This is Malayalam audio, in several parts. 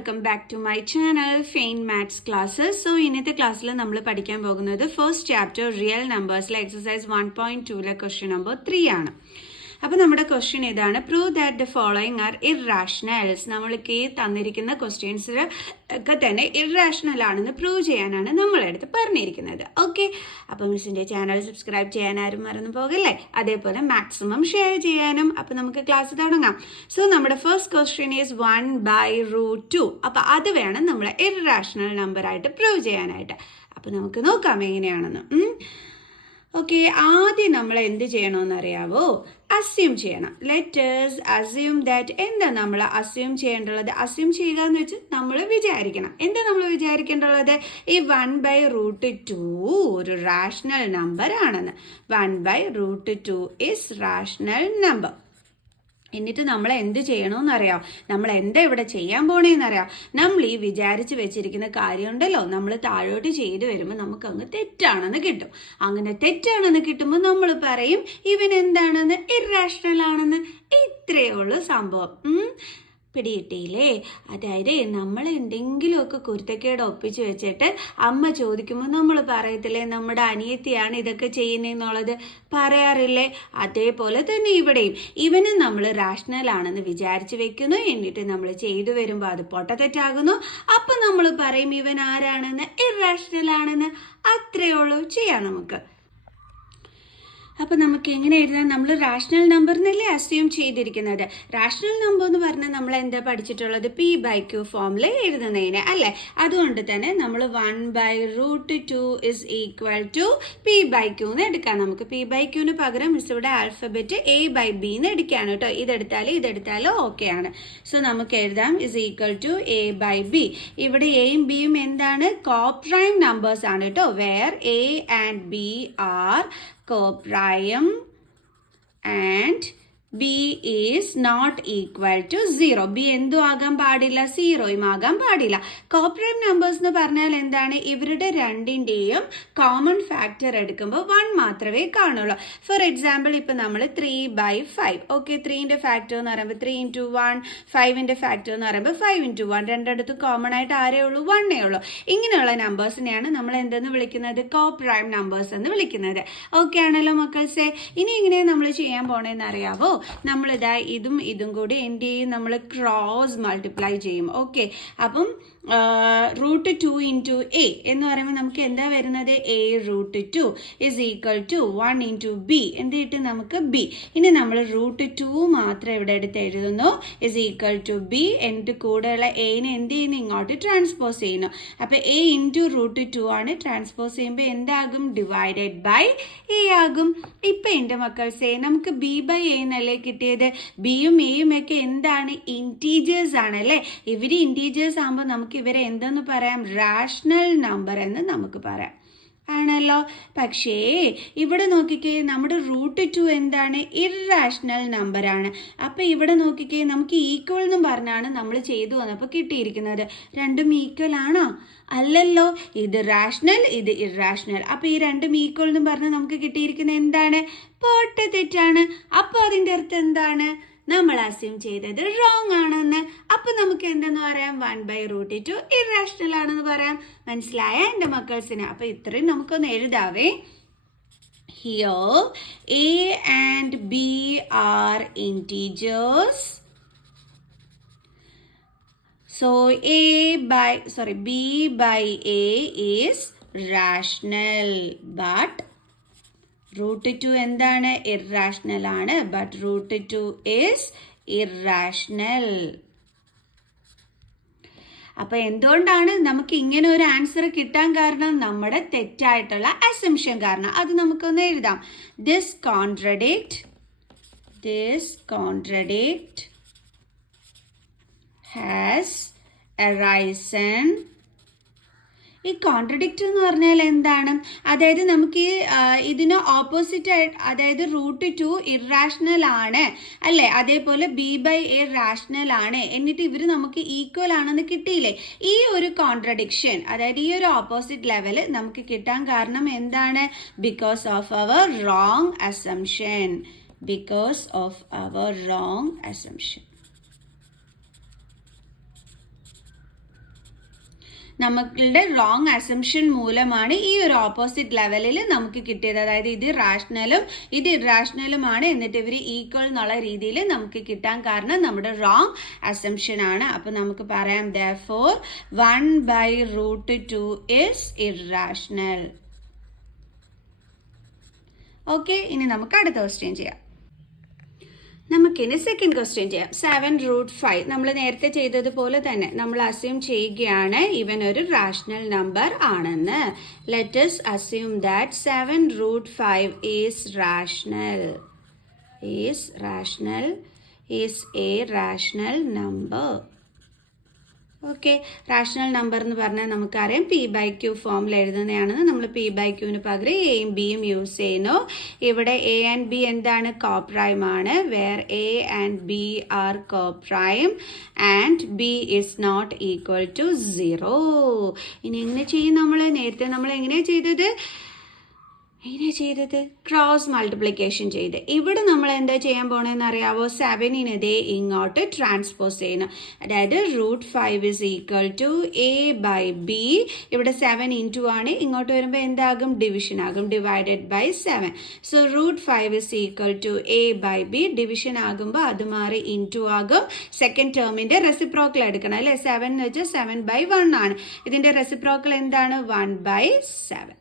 Welcome back to my channel fine maths classes. So ഇന്നത്തെ ക്ലാസ്സിൽ നമ്മൾ പഠിക്കാൻ പോകുന്നത് ഫസ്റ്റ് ചാപ്റ്റർ റിയൽ നമ്പേഴ്സിലെ എക്സസൈസ് 1.2 ക്വസ്റ്റ്യൻ നമ്പർ 3 ആണ്. അപ്പോൾ നമ്മുടെ ക്വസ്റ്റ്യൻ ഇതാണ്: prove that the following are irrationals. നമ്മൾക്ക് ഈ തന്നിരിക്കുന്ന ക്വസ്റ്റ്യൻസിൽ ഒക്കെ തന്നെ ഇറാഷണൽ ആണെന്ന് പ്രൂവ് ചെയ്യാനാണ് നമ്മളെടുത്ത് പറഞ്ഞിരിക്കുന്നത്. ഓക്കെ, അപ്പോൾ മിസ്സിൻ്റെ ചാനൽ സബ്സ്ക്രൈബ് ചെയ്യാൻ ആരും മറന്നു പോകല്ലേ, അതേപോലെ മാക്സിമം ഷെയർ ചെയ്യാനും. അപ്പോൾ നമുക്ക് ക്ലാസ് തുടങ്ങാം. സോ നമ്മുടെ ഫസ്റ്റ് ക്വസ്റ്റ്യൻ ഈസ് 1/√2. അപ്പോൾ അത് വേണം നമ്മൾ ഇറാഷണൽ നമ്പറായിട്ട് പ്രൂവ് ചെയ്യാനായിട്ട്. അപ്പോൾ നമുക്ക് നോക്കാം എങ്ങനെയാണെന്ന്. ഓക്കെ, ആദ്യം നമ്മൾ എന്ത് ചെയ്യണമെന്ന് അറിയാവോ? അസ്യൂം ചെയ്യണം. Letters assume that. എന്താ നമ്മൾ അസ്യൂം ചെയ്യേണ്ടുള്ളത്? അസ്യൂം ചെയ്യുക എന്ന് വെച്ചാൽ നമ്മൾ വിചാരിക്കണം. എന്താ നമ്മൾ വിചാരിക്കേണ്ടുള്ളത്? ഈ 1/√2 ഒരു റാഷണൽ നമ്പർ ആണെന്ന്. 1/√2 ഈസ് റാഷണൽ നമ്പർ. എന്നിട്ട് നമ്മൾ എന്ത് ചെയ്യണമെന്നറിയാം? നമ്മൾ എന്താ ഇവിടെ ചെയ്യാൻ പോണേന്നറിയാം? നമ്മൾ ഈ വിചാരിച്ച് വെച്ചിരിക്കുന്ന കാര്യമുണ്ടല്ലോ, നമ്മൾ താഴോട്ട് ചെയ്ത് വരുമ്പോൾ നമുക്ക് അങ്ങ് തെറ്റാണെന്ന് കിട്ടും. അങ്ങനെ തെറ്റാണെന്ന് കിട്ടുമ്പോൾ നമ്മൾ പറയും ഇവൻ എന്താണെന്ന്, ഇറാഷണൽ ആണെന്ന്. ഇത്രയേ ഉള്ളൂ സംഭവം. പിടികിട്ടിയില്ലേ? അതായത് നമ്മൾ എന്തെങ്കിലുമൊക്കെ കുരുത്തക്കേട് ഒപ്പിച്ച് വെച്ചിട്ട് അമ്മ ചോദിക്കുമ്പോൾ നമ്മൾ പറയത്തില്ലേ നമ്മുടെ അനിയത്തിയാണ് ഇതൊക്കെ ചെയ്യുന്നതെന്നുള്ളത്? പറയാറില്ലേ? അതേപോലെ തന്നെ ഇവിടെയും ഇവനും നമ്മൾ റാഷണൽ ആണെന്ന് വിചാരിച്ച് വെക്കുന്നു. എന്നിട്ട് നമ്മൾ ചെയ്തു വരുമ്പോൾ അത് പൊട്ടത്തെറ്റാകുന്നു. അപ്പം നമ്മൾ പറയും ഇവൻ ആരാണെന്ന്, ഇറാഷണൽ ആണെന്ന്. അത്രയേ ഉള്ളൂ ചെയ്യാം നമുക്ക്. അപ്പം നമുക്ക് എങ്ങനെ എഴുതാം? നമ്മൾ റാഷണൽ നമ്പർ എന്നല്ലേ അസ്യൂം ചെയ്തിരിക്കുന്നത്. റാഷണൽ നമ്പർ എന്ന് പറഞ്ഞാൽ നമ്മൾ എന്താ പഠിച്ചിട്ടുള്ളത്? P/Q ഫോമിൽ എഴുതുന്നതിന് അല്ലേ? അതുകൊണ്ട് തന്നെ നമ്മൾ 1/√2 ഇസ് ഈക്വൽ ടു P/Q എന്ന് എടുക്കാം. നമുക്ക് P/Qന് പകരം മിസ് ഇവിടെ ആൽഫബറ്റ് A/B എന്ന് എടുക്കുകയാണ് കേട്ടോ. ഇതെടുത്താലും ഓക്കെ ആണ്. സോ നമുക്ക് എഴുതാം ഇസ് ഈക്വൽ ടു A/B. ഇവിടെ എയും ബിയും എന്താണ്? കോപ്രൈം നമ്പേഴ്സ് ആണ് കേട്ടോ. Where A and B are coprime and B is not equal to 0. B എന്തും ആകാൻ പാടില്ല, 0യും ആകാൻ പാടില്ല. കോപ്രൈം നമ്പേഴ്സ് എന്ന് പറഞ്ഞാൽ എന്താണ്? ഇവരുടെ രണ്ടിൻ്റെയും കോമൺ ഫാക്ടർ എടുക്കുമ്പോൾ 1 മാത്രമേ കാണുള്ളൂ. ഫോർ എക്സാമ്പിൾ ഇപ്പം നമ്മൾ 3/5. ഓക്കെ, 3ൻ്റെ ഫാക്ടർ എന്ന് പറയുമ്പോൾ 3 × 1, 5ൻ്റെ ഫാക്ടർ എന്ന് പറയുമ്പോൾ 5 × 1. രണ്ടിടത്തും കോമൺ ആയിട്ട് ആരേ ഉള്ളൂ? 1 ഉള്ളൂ. ഇങ്ങനെയുള്ള നമ്പേഴ്സിനെയാണ് നമ്മൾ എന്തെന്ന് വിളിക്കുന്നത്? കോപ്രൈം നമ്പേഴ്സ് എന്ന് വിളിക്കുന്നത്. ഓക്കെ ആണല്ലോ മക്കൾസേ? ഇനി എങ്ങനെയാണ് നമ്മൾ ചെയ്യാൻ പോണേന്ന് അറിയാവോ? നമ്മളിതാ ഇതും കൂടി എന്ത് ചെയ്യും? നമ്മൾ ക്രോസ് മൾട്ടിപ്ലൈ ചെയ്യും. ഓക്കെ, അപ്പം √2 × A എന്ന് പറയുമ്പോൾ നമുക്ക് എന്താ വരുന്നത്? A√2 is equal to 1 × B. എന്ത് കിട്ടും നമുക്ക്? B. ഇനി നമ്മൾ √2 മാത്രം ഇവിടെ എടുത്ത് എഴുതുന്നു. Is equal to B. എന്നിട്ട് കൂടെയുള്ള എനെ എന്ത് ചെയ്യുന്നു? ഇങ്ങോട്ട് ട്രാൻസ്പോസ് ചെയ്യുന്നു. അപ്പം A × √2 ആണ്. ട്രാൻസ്പോസ് ചെയ്യുമ്പോൾ എന്താകും? ഡിവൈഡഡ് ബൈ A ആകും. ഇപ്പം എൻ്റെ മക്കൾസേ നമുക്ക് B/A എന്നല്ലേ കിട്ടിയത്? ബിയും എയും ഒക്കെ എന്താണ്? ഇൻറ്റീജേഴ്സ് ആണല്ലേ? ഇവർ ഇൻറ്റീജേഴ്സ് ആകുമ്പോൾ നമുക്ക് ഇവരെ എന്തെന്ന് പറയാം? റാഷണൽ നമ്പർ എന്ന് നമുക്ക് പറയാം. ആണല്ലോ. പക്ഷേ ഇവിടെ നോക്കിക്കേ, നമ്മുടെ √2 എന്താണ്? ഇറാഷണൽ നമ്പറാണ്. അപ്പം ഇവിടെ നോക്കിക്കേ, നമുക്ക് ഈക്വൽ എന്നും പറഞ്ഞാണ് നമ്മൾ ചെയ്തു വന്നപ്പോൾ കിട്ടിയിരിക്കുന്നത്. രണ്ടും ഈക്വൽ ആണോ? അല്ലല്ലോ. ഇത് റാഷണൽ, ഇത് ഇറാഷണൽ. അപ്പം ഈ രണ്ടും ഈക്വൽ എന്നും പറഞ്ഞാൽ നമുക്ക് കിട്ടിയിരിക്കുന്നത് എന്താണ്? പൊട്ടത്തെറ്റാണ്. അപ്പോൾ അതിൻ്റെ അർത്ഥം എന്താണ്? നമ്മൾ അസ്യൂം ചെയ്തത് റോങ് ആണെന്ന്. അപ്പം നമുക്ക് എന്തെന്ന് പറയാം? 1/√2 ഇറാഷണൽ ആണെന്ന് പറയാം. മനസ്സിലായ എൻ്റെ മക്കൾസിന്? അപ്പം ഇത്രയും നമുക്കൊന്ന് എഴുതാവേ. Here A and B are integers. So B/A is rational, but √2 എന്താണ്? ഇറാഷണൽ ആണ്. But √2 is irrational. അപ്പൊ എന്തുകൊണ്ടാണ് നമുക്ക് ഇങ്ങനെ ഒരു ആൻസർ കിട്ടാൻ കാരണം? നമ്മുടെ തെറ്റായിട്ടുള്ള അസംഷൻ കാരണം. അത് നമുക്കൊന്ന് എഴുതാം. This contradict has arisen. ഈ കോൺട്രഡിക്റ്റ് എന്ന് പറഞ്ഞാൽ എന്താണ്? അതായത് നമുക്ക് ഇതിന് ഓപ്പോസിറ്റ് ആയിട്ട്, അതായത് √2 ഇറാഷണൽ ആണ് അല്ലേ? അതേപോലെ B/A റാഷണൽ ആണ്. എന്നിട്ട് ഇവർ നമുക്ക് ഈക്വൽ ആണെന്ന് കിട്ടിയില്ലേ? ഈ ഒരു കോൺട്രഡിക്ഷൻ, അതായത് ഈ ഒരു ഓപ്പോസിറ്റ് ലെവൽ നമുക്ക് കിട്ടാൻ കാരണം എന്താണ്? Because of our wrong assumption. നമ്മളുടെ റോങ് അസംഷൻ മൂലമാണ് ഈ ഒരു ഓപ്പോസിറ്റ് ലെവലിൽ നമുക്ക് കിട്ടിയത്. അതായത് ഇത് റാഷണലും ഇത് ഇറാഷണലുമാണ്, എന്നിട്ട് ഇവർ ഈക്വൽ എന്നുള്ള രീതിയിൽ നമുക്ക് കിട്ടാൻ കാരണം നമ്മുടെ റോങ് അസംഷൻ ആണ്. അപ്പൊ നമുക്ക് പറയാം therefore 1/√2 is irrational. ഓക്കെ, ഇനി നമുക്ക് അടുത്ത ക്വസ്റ്റ്യൻ ചെയ്യാം. നമുക്കിനി സെക്കൻഡ് ക്വസ്റ്റ്യൻ ചെയ്യാം. 7√5 നമ്മൾ നേരത്തെ ചെയ്തതുപോലെ തന്നെ നമ്മൾ അസ്യൂം ചെയ്യുകയാണ് ഇവൻ ഒരു റാഷണൽ നമ്പർ ആണെന്ന്. Let us assume that 7√5 is a rational number. Okay, rational number എന്ന് പറഞ്ഞാൽ നമുക്കറിയാം P/Q ഫോമിൽ എഴുതുന്നതാണെന്ന്. നമ്മൾ P/Qന് പകരം എയും ബിയും യൂസ് ചെയ്യുന്നു. ഇവിടെ എ ആൻഡ് ബി എന്താണ്? കോപ്രൈം ആണ്. Where A and B are coprime and B is not equal to 0. ഇനി എങ്ങനെ ചെയ്യും? നേരത്തെ നമ്മൾ എങ്ങനെയാണ് ചെയ്തത്? ക്രോസ് മൾട്ടിപ്ലിക്കേഷൻ ചെയ്ത്. ഇവിടെ നമ്മൾ എന്താ ചെയ്യാൻ പോണെന്ന് അറിയാവോ? 7നെ ഇങ്ങോട്ട് ട്രാൻസ്പോസ് ചെയ്യുന്നു. അതായത് √5 is equal to a/b. ഇവിടെ 7 ഇൻറ്റു ആണ്, ഇങ്ങോട്ട് വരുമ്പോൾ എന്താകും? ഡിവിഷൻ ആകും, divided by 7. So √5 is equal to a/b. Division ആകുമ്പോൾ അത് മാറി ഇൻറ്റു ആകും. സെക്കൻഡ് ടേമിന്റെ റെസിപ്രോക്കൽ എടുക്കണം അല്ലേ? 7 എന്ന് വെച്ചാൽ 7/1 ആണ്. ഇതിന്റെ റെസിപ്രോക്കൽ എന്താണ്? 1/7.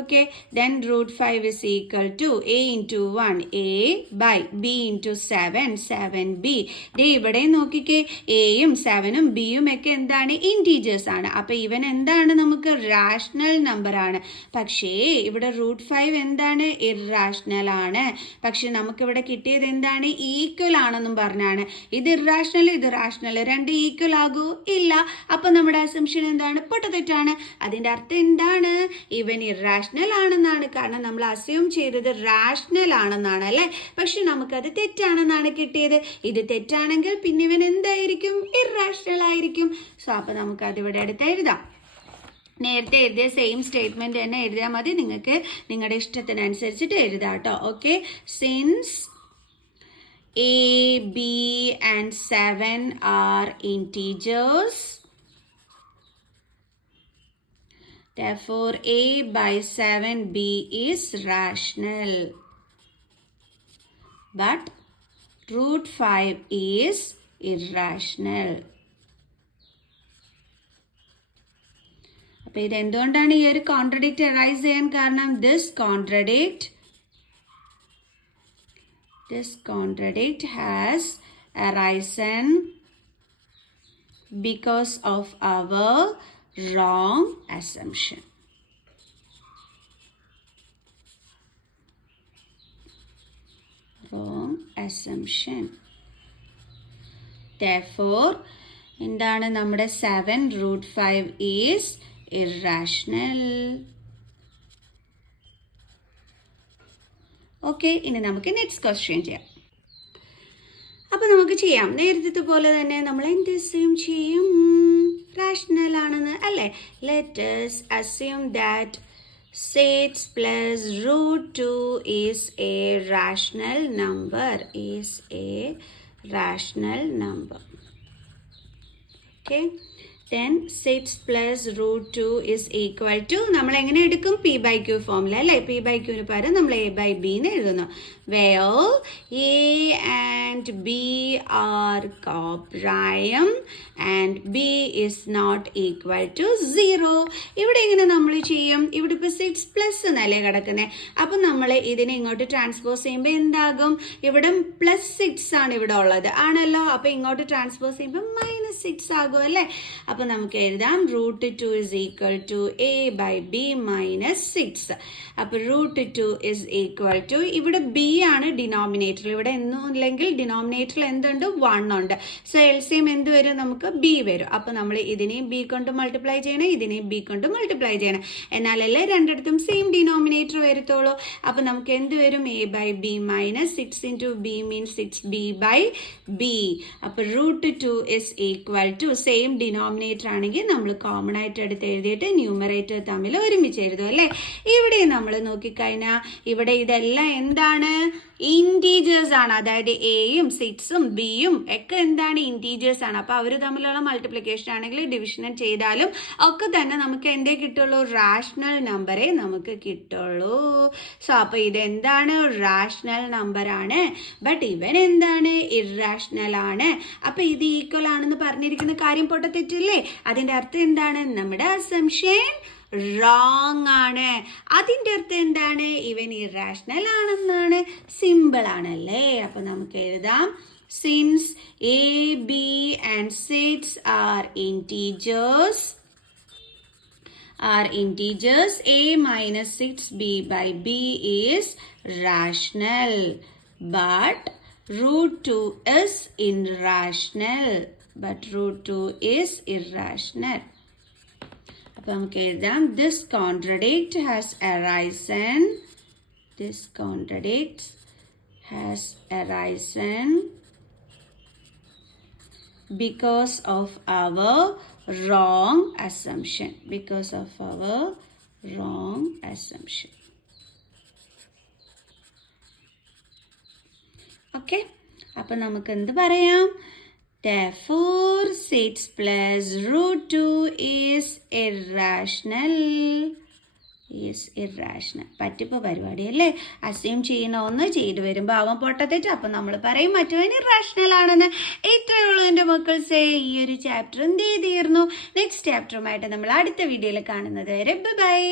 Okay, then √5 is equal to a into 1 a by b into 7 7b. ഇവിടെ നോക്കിക്കേ, എയും 7ഉം ബിയും ഒക്കെ എന്താണ്? ഇൻറ്റീജേഴ്സ് ആണ്. അപ്പൊ ഇവൻ എന്താണ്? നമുക്ക് റാഷണൽ നമ്പർ ആണ്. പക്ഷേ ഇവിടെ √5 എന്താണ്? ഇറാഷണൽ ആണ്. പക്ഷെ നമുക്കിവിടെ കിട്ടിയത് എന്താണ്? ഈക്വൽ ആണെന്നും പറഞ്ഞാണ്. ഇത് ഇറാഷണൽ ഇത് റാഷണൽ രണ്ട് ഈക്വൽ ആകൂ? ഇല്ല. അപ്പൊ നമ്മുടെ അസംഷൻ എന്താണ്? പൊട്ടത്തെറ്റാണ്. അതിന്റെ അർത്ഥം എന്താണ്? ഇവൻ ഇറാഷണൽ ആണെന്നാണ്. കാരണം നമ്മൾ അസ്യൂം ചെയ്തത് റാഷണൽ ആണെന്നാണ് അല്ലെ? പക്ഷെ നമുക്കത് തെറ്റാണെന്നാണ് കിട്ടിയത്. ഇത് തെറ്റാണെങ്കിൽ പിന്നെ ഇവൻ എന്തായിരിക്കും? ഇറാഷണൽ ആയിരിക്കും. സോ അപ്പൊ നമുക്ക് അതിവിടെ അടുത്ത് എഴുതാം. നേരത്തെ എഴുതിയ സെയിം സ്റ്റേറ്റ്മെന്റ് തന്നെ എഴുതിയാൽ മതി. നിങ്ങൾക്ക് നിങ്ങളുടെ ഇഷ്ടത്തിനനുസരിച്ചിട്ട് എഴുതാം കേട്ടോ. Okay, since a, b and 7 are integers, therefore a/7b is rational, but √5 is irrational. അപ്പോൾ ഇത് എന്തുകൊണ്ടാണ് ഈ ഒരു കോൺട്രഡിക്റ്റ് അറൈസ് ചെയ്യാൻ കാരണം? This contradict has arisen because of our wrong assumption. Therefore എന്താണ്? നമ്മുടെ 7√5 is irrational. ഓക്കെ, ഇനി നമുക്ക് നെക്സ്റ്റ് ക്വസ്റ്റ്യൻ ചെയ്യാം. അപ്പൊ നമുക്ക് ചെയ്യാം നേരത്തെ പോലെ തന്നെ നമ്മൾ എന്ത് അസ്യൂം ചെയ്യും? റാഷണൽ ആണെന്ന് അല്ലേ? Let us assume that 6 plus √2 is a rational number. Okay, then 6 plus √2 is equal to, നമ്മൾ എങ്ങനെ എടുക്കും? P/Q ഫോമിൽ അല്ലേ? P/Qന് പകരം നമ്മൾ a/b എന്ന് എഴുതുന്നു. Where a and b are coprime and b is not equal to 0. ഇവിടെ എങ്ങനെ നമ്മൾ ചെയ്യും? ഇവിടെ ഇപ്പോൾ 6 പ്ലസ് എന്നല്ലേ കിടക്കുന്നത്. അപ്പം നമ്മൾ ഇതിനെ ഇങ്ങോട്ട് ട്രാൻസ്പോസ് ചെയ്യുമ്പോൾ എന്താകും? ഇവിടെ +6 ആണ് ഇവിടെ ഉള്ളത് ആണല്ലോ. അപ്പം ഇങ്ങോട്ട് ട്രാൻസ്പോസ് ചെയ്യുമ്പോൾ -6 ആകും അല്ലേ? അപ്പം നമുക്ക് എഴുതാം √2 is equal to a/b -6. അപ്പം √2 is equal to, ഇവിടെ b ആണ് ഡിനോമിനേറ്റർ. ഇവിടെ ഒന്നുമില്ലെങ്കിൽ ഡിനോമിനേറ്ററിൽ എന്തുണ്ട്? 1 ഉണ്ട്. സോ എൽസിയം എന്ത് വരും? നമുക്ക് b വരും. അപ്പം നമ്മൾ ഇതിനെയും b കൊണ്ട് മൾട്ടിപ്ലൈ ചെയ്യണം, ഇതിനെയും b കൊണ്ട് മൾട്ടിപ്ലൈ ചെയ്യണം. എന്നാലല്ലേ രണ്ടിടത്തും സെയിം ഡിനോമിനേറ്റർ വരത്തുള്ളൂ. അപ്പം നമുക്ക് എന്ത് വരും? a/b -6 into b means 6b/b. അപ്പം √2 is equal to, same denominator ആണെങ്കിൽ നമ്മൾ കോമൺ ആയിട്ട് എടുത്ത് എഴുതിയിട്ട് ന്യൂമറേറ്റർ തമ്മിൽ ഒരുമിച്ച് എഴുതും അല്ലേ? ഇവിടെ നമ്മൾ നോക്കിക്കഴിഞ്ഞാൽ ഇവിടെ ഇതെല്ലാം എന്താണ്? ഇൻറ്റീജേഴ്സ് ആണ്. അതായത് എയും 6ഉം ബിയും ഒക്കെ എന്താണ് ഇൻറ്റീജേഴ്സ് ആണ്. അപ്പോൾ അവർ തമ്മിലുള്ള മൾട്ടിപ്ലിക്കേഷൻ ആണെങ്കിൽ ഡിവിഷനും ചെയ്താലും ഒക്കെ തന്നെ നമുക്ക് എന്തേ കിട്ടുള്ളൂ, റാഷണൽ നമ്പറേ നമുക്ക് കിട്ടുള്ളൂ. സോ അപ്പോൾ ഇതെന്താണ്, റാഷണൽ നമ്പർ ആണ്. ബട്ട് ഇവൻ എന്താണ്, ഇറാഷണൽ ആണ്. അപ്പോൾ ഇത് ഈക്വൽ ആണെന്ന് പറഞ്ഞിരിക്കുന്ന കാര്യം പൊട്ടത്തെറ്റില്ലേ? അതിൻ്റെ അർത്ഥം എന്താണ്, നമ്മുടെ അസംഷൻ റോങ് ആണ്. അതിൻ്റെ അർത്ഥം എന്താണ്, ഇവൻ ഇറാഷണൽ ആണെന്നാണ്. സിമ്പിൾ ആണല്ലേ? അപ്പൊ നമുക്ക് എഴുതാം, since A B and 6 are integers, a minus 6b by b is rational, but root 2 is irrational. അപ്പോൾ നമുക്ക് എഴുതാം, this contradict has arisen because of our wrong assumption. Okay, അപ്പോൾ നമുക്ക് എന്ത് പറയാം, therefore 6 plus root 2 is irrational. പറ്റിപ്പോ പരിപാടി അല്ലേ? അസ്യൂം ചെയ്യണ ഒന്ന് ചെയ്തു വരുമ്പോൾ അവൻ പൊട്ടത്തെറ്റ്, അപ്പം നമ്മൾ പറയും മറ്റവൻ ഇറാഷണൽ ആണെന്ന്. ഇത്രയേ ഉള്ളൂ എൻ്റെ മക്കൾസേ. ഈ ഒരു ചാപ്റ്റർ എന്ത് ചെയ്തിരുന്നു. നെക്സ്റ്റ് ചാപ്റ്ററുമായിട്ട് നമ്മൾ അടുത്ത വീഡിയോയിൽ കാണുന്നത് വരെ ബൈ.